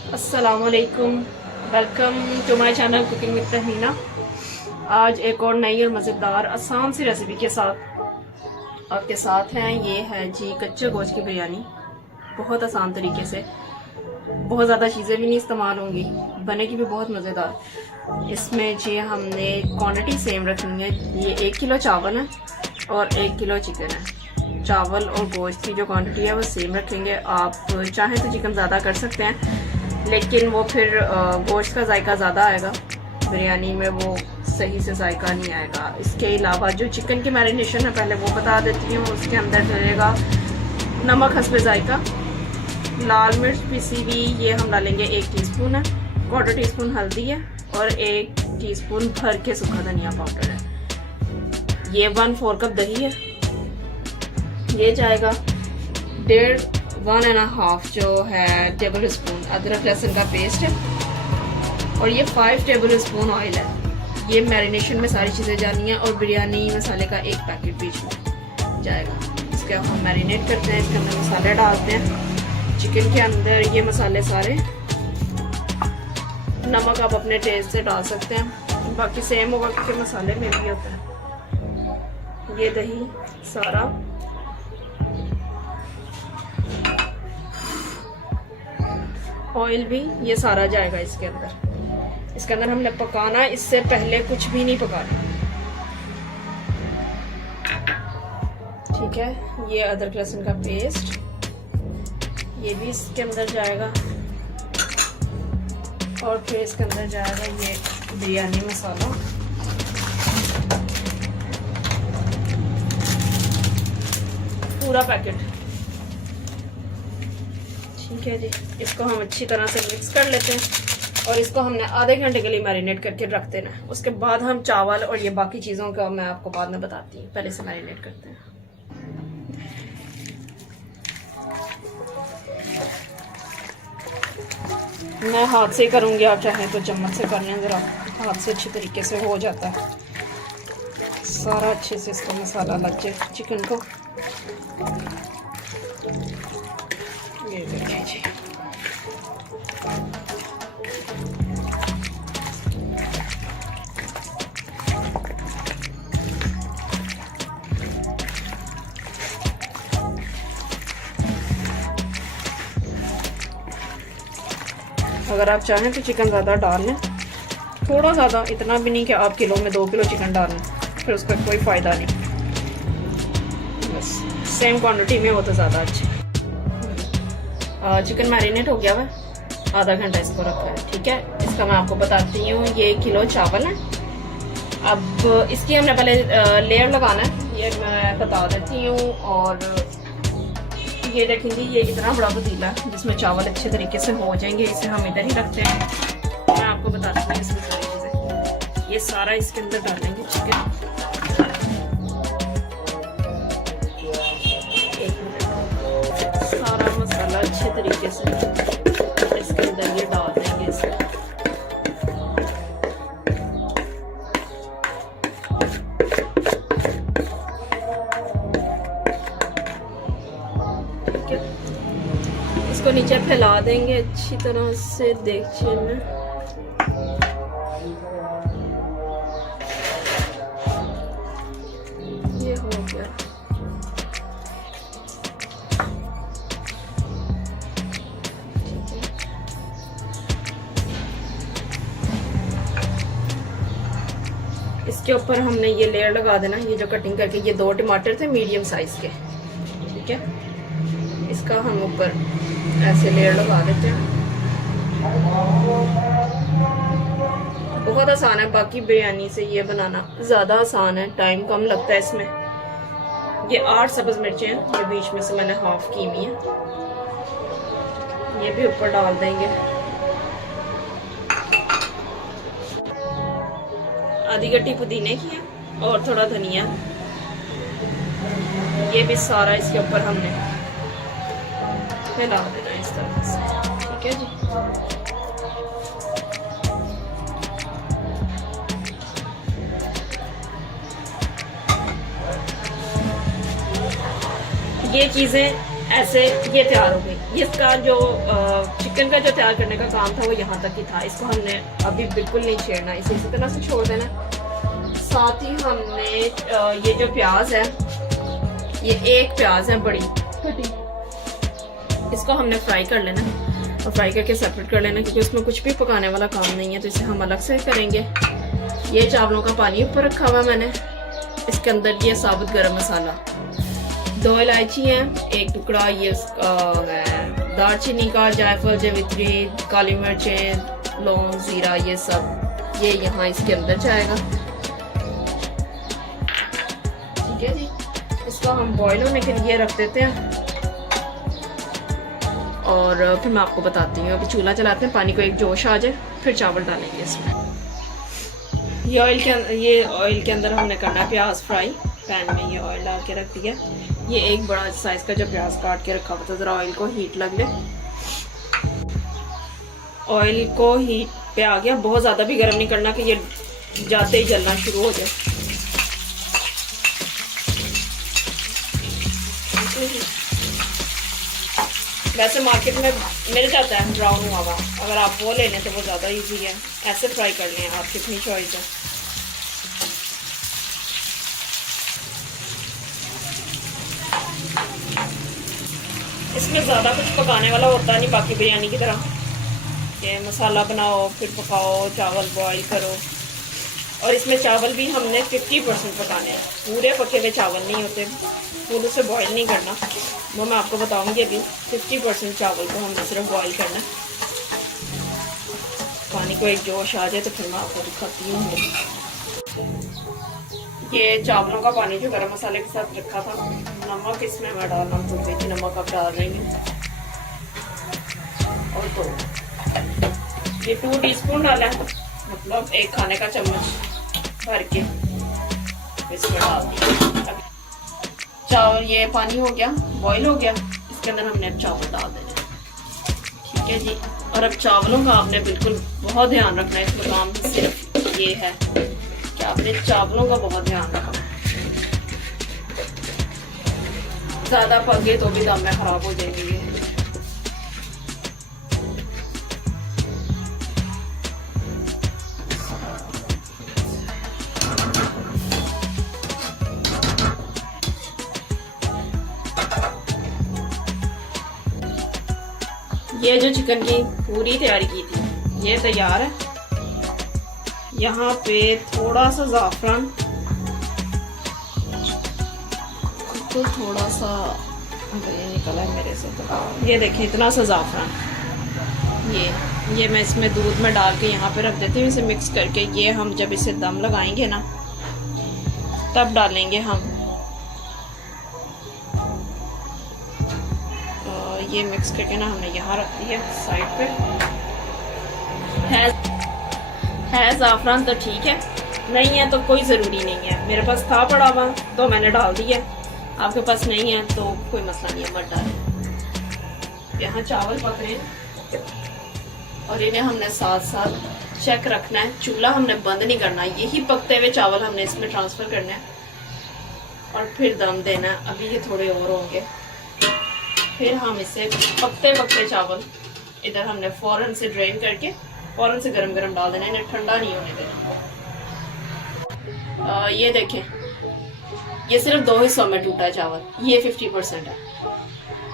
अस्सलामुअलैकुम, welcome to my channel cooking with Tahmina. आज एक और नई और मज़ेदार आसान सी रेसिपी के साथ आपके साथ हैं। ये है जी कच्चे गोश्त की बिरयानी। बहुत आसान तरीके से, बहुत ज़्यादा चीज़ें भी नहीं इस्तेमाल होंगी, बनेगी भी बहुत मज़ेदार। इसमें जी हमने क्वांटिटी सेम रखनी है। ये 1 किलो चावल है और 1 किलो चिकन है। चावल और गोश्त की जो क्वांटिटी है वो सेम रखेंगे। आप चाहें तो चिकन ज़्यादा कर सकते हैं, लेकिन वो फिर गोश्त का जायका ज़्यादा आएगा बिरयानी में, वो सही से जायका नहीं आएगा। इसके अलावा जो चिकन की मैरिनेशन है पहले वो बता देती हूँ। उसके अंदर डलेगा नमक हस्बे जायका, लाल मिर्च पिसी हुई ये हम डालेंगे 1 टीस्पून है, 1/4 टीस्पून हल्दी है और 1 टीस्पून भर के सूखा धनिया पाउडर है। ये 1/4 कप दही है। ये जाएगा 1.5 जो है टेबल स्पून अदरक लहसुन का पेस्ट है और ये 5 टेबल स्पून ऑयल है। ये मैरिनेशन में सारी चीज़ें जानी है और बिरयानी मसाले का 1 पैकेट बीच में जाएगा। इसके हम मैरिनेट करते हैं, इसके अंदर मसाले डालते हैं। चिकन के अंदर ये मसाले सारे, नमक आप अपने टेस्ट से डाल सकते हैं, बाकी सेम होगा क्योंकि मसाले में भी होता है। ये दही सारा, ऑयल भी ये सारा जाएगा इसके अंदर। इसके अंदर हमने पकाना, इससे पहले कुछ भी नहीं पकाना, ठीक है। ये अदरक लहसुन का पेस्ट ये भी इसके अंदर जाएगा और फिर इसके अंदर जाएगा ये बिरयानी मसाला, पूरा पैकेट, ठीक है जी। इसको हम अच्छी तरह से मिक्स कर लेते हैं और इसको हमने आधे घंटे के लिए मैरिनेट करके रख देना है। उसके बाद हम चावल और ये बाकी चीज़ों का मैं आपको बाद में बताती हूँ, पहले से मैरिनेट करते हैं। मैं हाथ से करूँगी, आप चाहें तो चम्मच से कर लें, ज़रा हाथ से अच्छी तरीके से हो जाता है सारा, अच्छे से इसका मसाला लग जाए चिकन को। ये देखिए जी, अगर आप चाहें तो चिकन ज़्यादा डाल लें, थोड़ा ज़्यादा, इतना भी नहीं कि आप किलो में 2 किलो चिकन डाल लें, फिर उसका कोई फ़ायदा नहीं। बस सेम क्वांटिटी में हो तो ज़्यादा अच्छा। चिकन मैरिनेट हो गया हुआ, आधा घंटा इसको रखा है, ठीक है। इसका मैं आपको बताती हूँ। ये 1 किलो चावल है। अब इसकी हमने पहले लेयर लगाना है, ये मैं बता देती हूँ। और ये देखेंगे, ये इतना बड़ा पतीला है जिसमें चावल अच्छे तरीके से हो जाएंगे, इसे हम इधर ही रखते हैं। मैं आपको बताती हूँ इसमें सारी चीज़ें। ये सारा इसके अंदर डालेंगे चिकन, सारा मसाला अच्छे तरीके से इसके अंदर ये डाल देंगे इसमें। ठीक है, इसको नीचे फैला देंगे अच्छी तरह से देगचे में। ये हो गया। इसके ऊपर हमने ये लेयर लगा देना। ये जो कटिंग करके, ये 2 टमाटर थे मीडियम साइज के, ठीक है। इसका हम ऊपर ऐसे लेयर लगा देते हैं। बहुत आसान है, बाकी बिरयानी से ये बनाना ज़्यादा आसान है, टाइम कम लगता है इसमें। ये 8 सब्ज़ मिर्चें हैं, ये बीच में से मैंने हाफ की हुई है, ये भी ऊपर डाल देंगे। आधी गट्टी पुदीने की है और थोड़ा धनिया, ये भी सारा इसके ऊपर हमने फैला देना इस तरह से, ठीक है जी। ये चीज़ें ऐसे ये तैयार हो गई। इसका जो चिकन चिकन का जो तैयार करने का काम था वो यहाँ तक ही था। इसको हमने अभी बिल्कुल नहीं छेड़ना, इसे इसी तरह से छोड़ देना। साथ ही हमने ये जो प्याज है, ये एक प्याज है बड़ी फटी, इसको हमने फ्राई कर लेना और फ्राई करके सेपरेट कर लेना, क्योंकि उसमें कुछ भी पकाने वाला काम नहीं है, तो इसे हम अलग से करेंगे। ये चावलों का पानी ऊपर रखा हुआ मैंने, इसके अंदर ये साबुत गरम मसाला, 2 इलायची हैं, एक टुकड़ा ये दालचीनी का, जायफल, जवित्री, काली मिर्चें, लौंग, जीरा, ये सब ये यहाँ इसके अंदर जाएगा। ठीक है जी, इसको हम बॉईल होने के लिए रख देते हैं और फिर मैं आपको बताती हूँ। अभी चूल्हा चलाते हैं, पानी को एक जोश आ जाए फिर चावल डालेंगे इसमें। ये ऑयल के अंदर हमने करना है प्याज फ्राई। पैन में ये ऑयल डाल के रख दिया। ये एक बड़ा साइज का जो प्याज काट के रखा हुआ था, ज़रा ऑयल को हीट लग ले। ऑयल को हीट पे आ गया, बहुत ज़्यादा भी गर्म नहीं करना कि ये जाते ही जलना शुरू हो जाए। वैसे मार्केट में मिल जाता है ब्राउन हुआ हुआ, अगर आप वो ले लें तो वो ज़्यादा इजी है। ऐसे फ्राई कर लें, आपकी अपनी चॉइस है। इसमें ज़्यादा कुछ पकाने वाला होता नहीं, बाकी बिरयानी की तरह ये मसाला बनाओ फिर पकाओ, चावल बॉईल करो। और इसमें चावल भी हमने 50% पकाने हैं, पूरे पके हुए चावल नहीं होते, फूल से बॉईल नहीं करना, वो मैं आपको बताऊंगी अभी। 50% चावल को हमने सिर्फ बॉईल करना है। पानी को एक जोश आ जाए तो फिर मैं आपको दिखाती हूँ। ये चावलों का पानी जो गरम मसाले के साथ रखा था, नमक इसमें मैं डालना भूल गई थी, नमक अब डाल रही हूँ। और तो ये 2 टीस्पून डाला है, मतलब 1 खाने का चम्मच भर के इसमें डाल दिया। चावल, ये पानी हो गया, बॉईल हो गया, इसके अंदर हमने अब चावल डाल देना। ठीक है जी। और अब चावलों का आपने बिल्कुल बहुत ध्यान रखना है। इसका काम सिर्फ ये है कि आपने चावलों का बहुत ध्यान रखना है। ज्यादा पक गए तो भी दम में खराब हो जाएंगे। ये जो चिकन की पूरी तैयारी की थी ये तैयार है। यहाँ पे थोड़ा सा ज़ाफ़रान, तो थोड़ा सा ये निकला है मेरे से, तो ये देखिए इतना सा ज़ाफ़रान, ये मैं इसमें दूध में डाल के यहाँ पे रख देती हूँ। इसे मिक्स करके ये हम जब इसे दम लगाएंगे ना तब डालेंगे हम। ये मिक्स करके ना हमने यहाँ रख दिया साइड पे। है ज़ाफ़रान तो ठीक है, नहीं है तो कोई ज़रूरी नहीं है। मेरे पास था पड़ा हुआ तो मैंने डाल दिया, आपके पास नहीं है तो कोई मसला नहीं है, मत डालें। यहाँ चावल पक रहे हैं और इन्हें हमने साथ साथ चेक रखना है। चूल्हा हमने बंद नहीं करना, यही पकते हुए चावल हमने इसमें ट्रांसफ़र करना है और फिर दम देना है। अभी ये थोड़े और होंगे, फिर हम इसे पकते पकते चावल इधर हमने फ़ौरन से ड्रेन करके फ़ौरन से गरम गरम डाल देना, इन्हें ठंडा नहीं होने देना। ये देखें, ये सिर्फ 2 हिस्सों में टूटा है चावल, ये 50% है।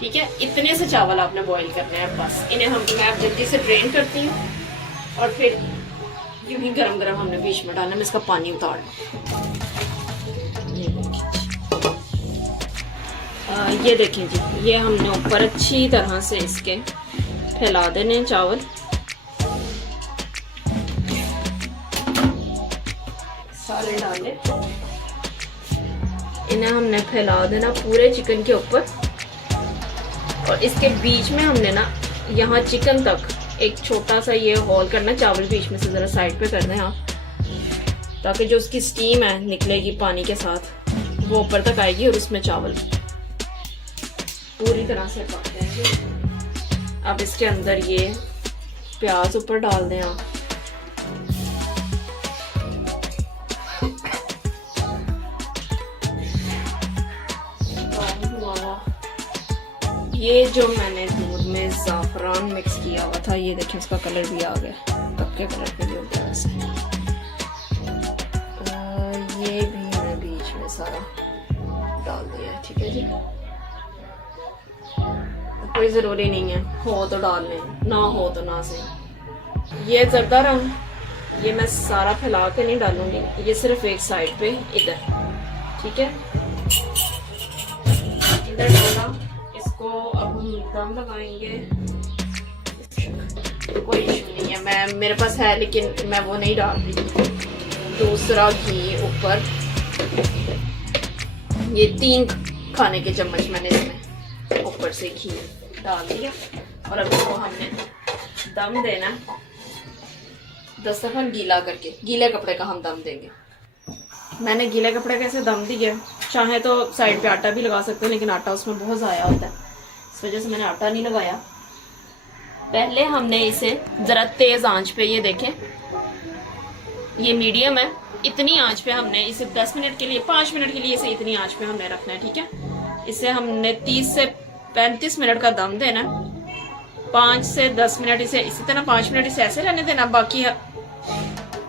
ठीक है, इतने से चावल आपने बॉईल करने हैं बस। इन्हें मैं जल्दी से ड्रेन करती हूँ और फिर यूँ ही गरम गरम हमने बीच में डालना। मैं इसका पानी उतार ये देखें जी, ये हमने ऊपर अच्छी तरह से इसके फैला देने चावल। सारे डाले, इन्हें हमने फैला देना पूरे चिकन के ऊपर। और इसके बीच में हमने ना यहाँ चिकन तक एक छोटा सा ये होल करना, चावल बीच में से ज़रा साइड पे करना है आप, ताकि जो उसकी स्टीम है निकलेगी पानी के साथ वो ऊपर तक आएगी और उसमें चावल पूरी तरह से पक जाएंगे। अब इसके अंदर ये प्याज ऊपर डाल दें आप। ये जो मैंने दूध में ज़ाफ़रान मिक्स किया हुआ था। ये देखें उसका कलर भी आ गया, पक्के कलर पे भी हो गया वैसे। ये भी मैंने बीच में सारा डाल दिया है, ठीक है जी। कोई ज़रूरी नहीं है, हो तो डाल लें, ना हो तो ना सही। ये ज़रदा रंग ये मैं सारा फैला के नहीं डालूंगी, ये सिर्फ एक साइड पे इधर, ठीक है। इधर डाला, इसको अब हम दम लगाएंगे। कोई इशू नहीं है, मेरे पास है लेकिन मैं वो नहीं डाल रही। दूसरा घी ऊपर, ये 3 खाने के चम्मच मैंने इसमें ऊपर से घी डाल दिया। और अब इसको हमने दम देना 10 दफा गीला करके। गीले कपड़े का हम दम देंगे। मैंने गीले कपड़े कैसे दम दिए, चाहे तो साइड पे आटा भी लगा सकते हो, लेकिन आटा उसमें बहुत ज़ाया होता है, इस वजह से मैंने आटा नहीं लगाया। पहले हमने इसे ज़रा तेज़ आंच पे, ये देखें ये मीडियम है, इतनी आंच पे हमने इसे 10 मिनट के लिए, 5 मिनट के लिए इसे इतनी आंच पे हमने रखना है, ठीक है। इसे हमने 30 से 35 मिनट का दम देना। 5 से 10 मिनट इसे इसी तरह, 5 मिनट इसे ऐसे रहने देना, बाकी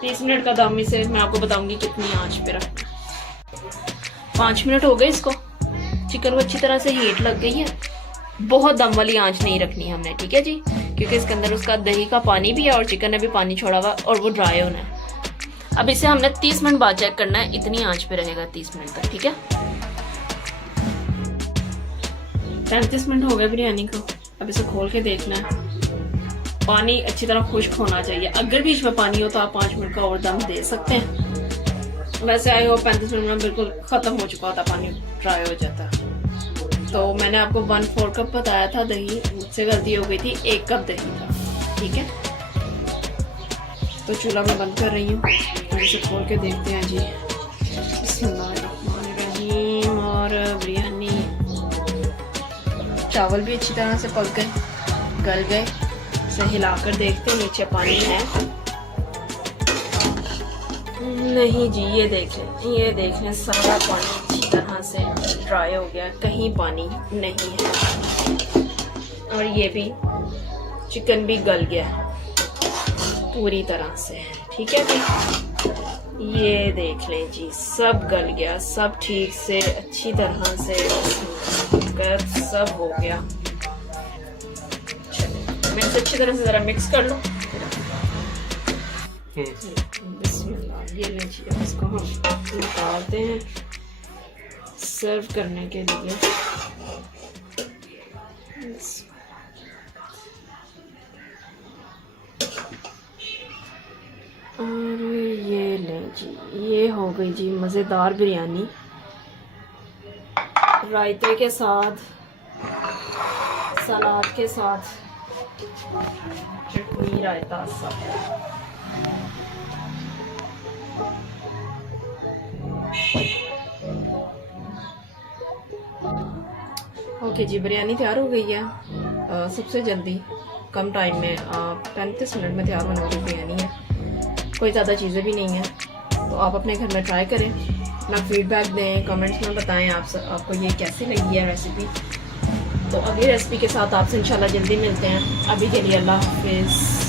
30 मिनट का दम इसे मैं आपको बताऊंगी कितनी आंच पे रखना। 5 मिनट हो गए इसको, चिकन को अच्छी तरह से हीट लग गई है। बहुत दम वाली आंच नहीं रखनी हमने, ठीक है जी, क्योंकि इसके अंदर उसका दही का पानी भी है और चिकन ने भी पानी छोड़ा हुआ और वो ड्राई होना है। अब इसे हमने 30 मिनट बाद चेक करना है, इतनी आंच पे रहेगा 30 मिनट तक, ठीक है। 35 मिनट हो गए बिरयानी को। अब इसे खोल के देखना है, पानी अच्छी तरह खुश्क होना चाहिए। अगर बीच में पानी हो तो आप 5 मिनट का और दम दे सकते हैं। वैसे आई हो 35 मिनट में बिल्कुल खत्म हो चुका होता, पानी ड्राई हो जाता। तो मैंने आपको 1/4 कप बताया था दही, मुझसे गलती हो गई थी, 1 कप दही था, ठीक है। तो चूल्हा मैं बंद कर रही हूँ और इसे खोल के देखते हैं जी। बिस्मिल्लाहिर्रहमानिर्रहीम। और बिरयानी, चावल भी अच्छी तरह से पक गए, गल गए। इसे हिलाकर देखते हैं नीचे पानी है नहीं जी। ये देख लें सारा पानी अच्छी तरह से ड्राई हो गया, कहीं पानी नहीं है। और ये भी चिकन भी गल गया पूरी तरह से, ठीक है जी। ये देख लें जी, सब गल गया, सब ठीक से अच्छी तरह से सब हो गया। मैं इसे अच्छी तरह से जरा मिक्स कर लूं। बिस्मिल्लाह। ये लें जी, इसको हम निकालते हैं सर्व करने के लिए। और ये लें जी, ये हो गई जी मज़ेदार बिरयानी, रायते के साथ, सलाद के साथ, चटनी रायता सब। ओके जी, बिरयानी तैयार हो गई है। सबसे जल्दी कम टाइम में 35 मिनट में तैयार होने वाली बिरयानी है। कोई ज़्यादा चीज़ें भी नहीं है, तो आप अपने घर में ट्राई करें, अपना फीडबैक दें, कमेंट्स में बताएं आपको ये कैसी लगी है रेसिपी। तो अगली रेसिपी के साथ आपसे इंशाल्लाह जल्दी मिलते हैं। अभी के लिए अल्लाह हाफिज़।